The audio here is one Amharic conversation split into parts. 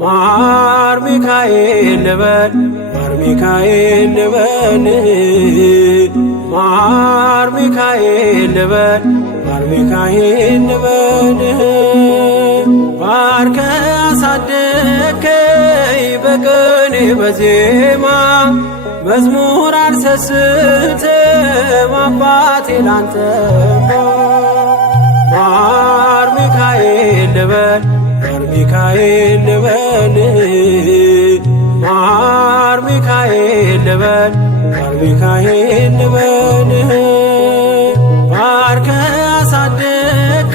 ማር ሚካኤል ልበል ማር ሚካኤል ልበል ማር ሚካኤል ልበል ማር ሚካኤል ልበል ባርከ አሳደከኝ በቅኔ በዜማ መዝሙር አልሰስትም አባቴ ላንተማ ማር ሚካኤል ልበል ማር ሚካኤል ልበል ማር ሚካኤል ልበል ማር ሚካኤል ልበል ባርከ አሳደከኝ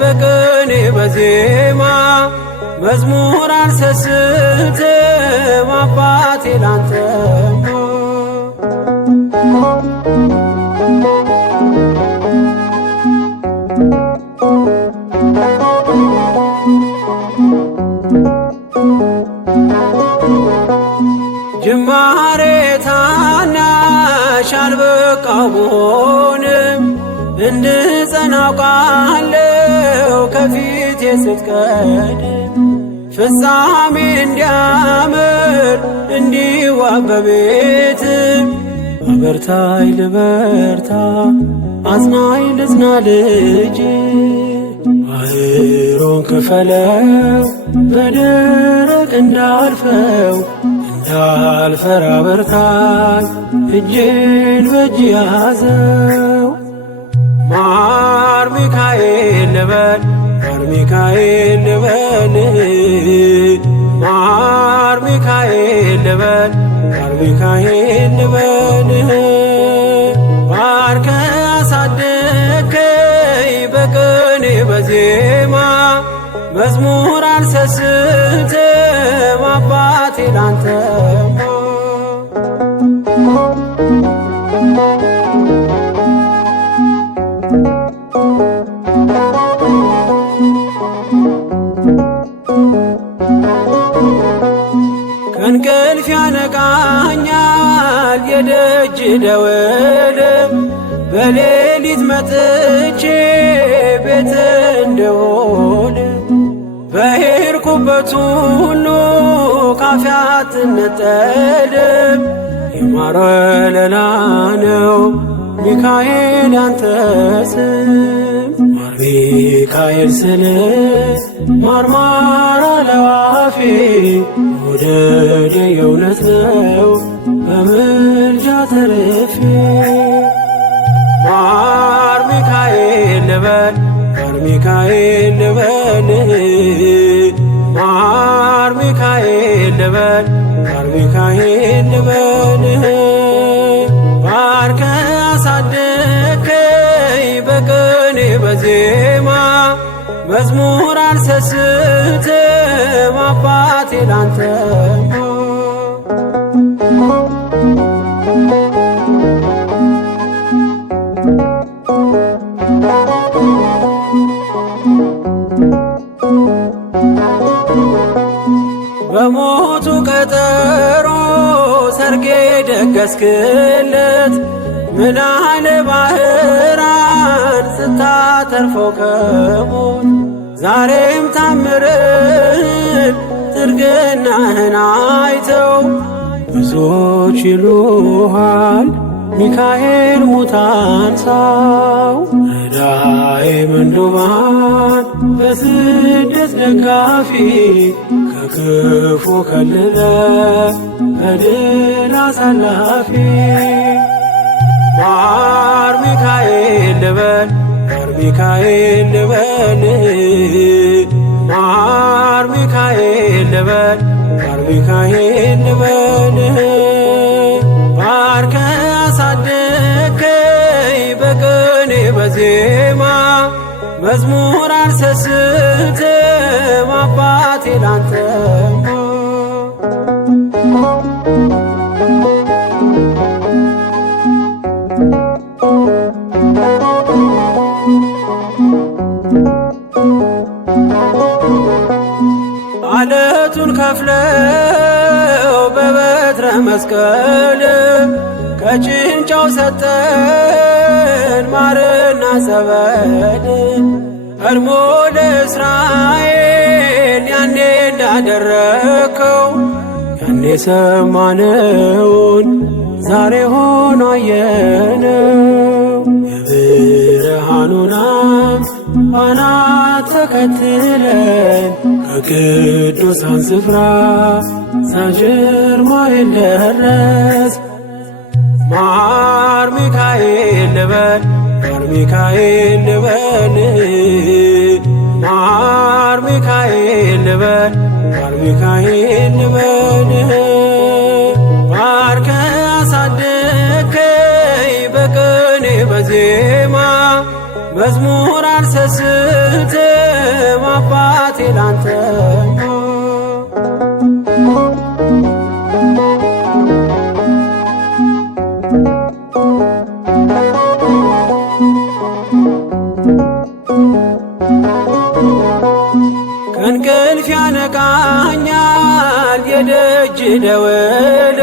በቅኔ በዜማ መዝሙር አልሰስትም አባቴ ላንተማ ጅማሬ ታናሽ አልበቃው ብሆንም እንድጸና አውቃለሁ ከፊቴ ስትቀድም ፍጻሜ እንዲያምር እንዲዋብ በቤት አበርታይ ልበርታ አጽናኝ ልጽና ልጅ ባህሩን ክፈለው በደረቅ እንዳልፈው እንዳልፈራ በርታኝ እጄን በእጅ ያዘው ማር ሚካኤል ልበል ማር ሚካኤል ልበል ማር ሚካኤል ልበል ማር ሚካኤል ልበል ባርከ አሳደከኝ በቅኔ በዜማ መዝሙር አልሰስትም አባቴ ላንተማ ከእንቅልፍ ያነቃኛል የደጅ ደወል በሌሊት መጥቼ ቤት እንደሆነ በሄድኩበት ሁሉ ካፌ አትነጠልም የማር ወለላ ነው ሚካኤል ያንተ ስም ማር ሚካኤል ስል ማርማር አለው አፌ መውደድ የእውነት ነው በምልጃ ተርፌ ማር ሚካኤል ልበል ማር ሚካኤል ልበል ማር ሚካኤል ልበል ማር ሚካኤል ልበል ባርከ አሳደከኝ በቅኔ በዜማ መዝሙር አልሰስትም አባቴ ላንተማ በሞቱ ቀጠሮ ሰርጌ ደገስክለት ምናለ ባህራን ስታተርፈው ከሞት ዛሬም ታምርን ትርግናህን አይተው ብዙዎች ይሉሃል ሚካኤል ሙታን ሳው ረዳኤ ምንዱባን በስደት ደጋፊ ከክፉ ከልለ በድል አሳላፊ ማር ሚካኤል ልበል ማር ሚካኤል ልበል ማር ሚካኤል ልበል ማር ሚካኤል ልበል ባርከ አሳደከኝ በቅኔ በዜማ መዝሙር አልሰስትም አባቴ ላንተማ አለቱን ከፍለው በበትረ መስቀል ከጭንጫው ሰጠን ማርና ጸበል ቀድሞ ለእስራኤል ያኔ እንዳደረከው ያኔ ሰማነውን ዛሬ ሆኖ አየነው። የብርሃኑን ፋና ተከትለን ከቅዱሳን ስፍራ ሳንሸርማይል ደረስ። ማር ሚካኤል ልበል ማር ሚካኤል ልበል ማር ሚካኤል ልበል ማር ሚካኤል ልበል ባርከ አሳደከኝ በቅኔ በዜማ መዝሙር አልሰስትም አባቴ ላንተማ። ከእንቅልፍ ያነቃኛል የደጅ ደወል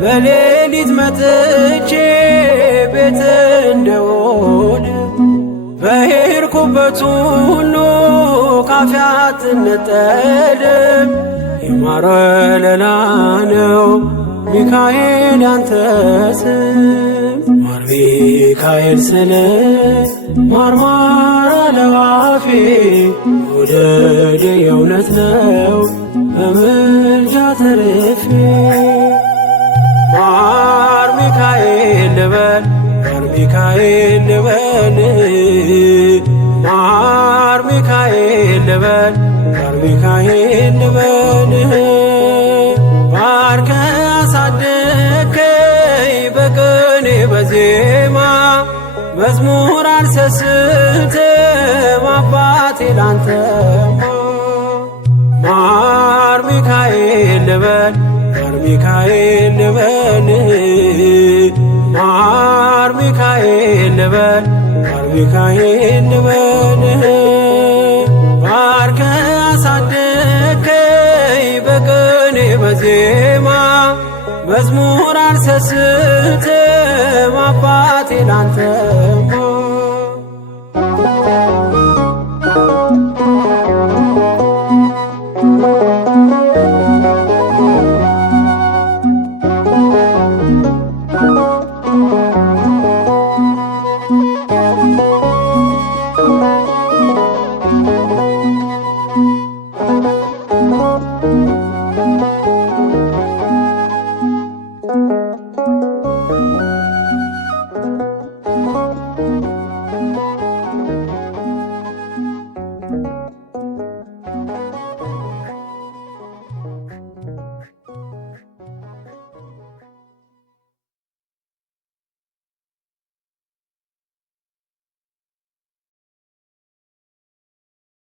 በሌሊት መጥቼ ቤት እንደውል በሄድኩበት ሁሉ ካፌ አትነጠልም። የማር ወለላ ነው ሚካኤል ያንተ ስም ማር ሚካኤል ስለ ማርማር አለው አፌ መውደድ የእውነት ነው በምልጃ ተርፌ። ማር ሚካኤል ልበል ማር ሚካኤል ልበል ማር ሚካኤል ልበል ማር ሚካኤል ልበል ባርከ አሳደከኝ በቅኔ በዜማ መዝሙር አልሰስትም አባቴ ላንተማ። ማር ሚካኤል ልበል ማር ሚካኤል ልበል ማር ሚካኤል ልበል ማር ሚካኤል ልበል ባርከ አሳደከኝ በቅኔ በዜማ መዝሙር አልሰስትም አባቴ ላንተማ።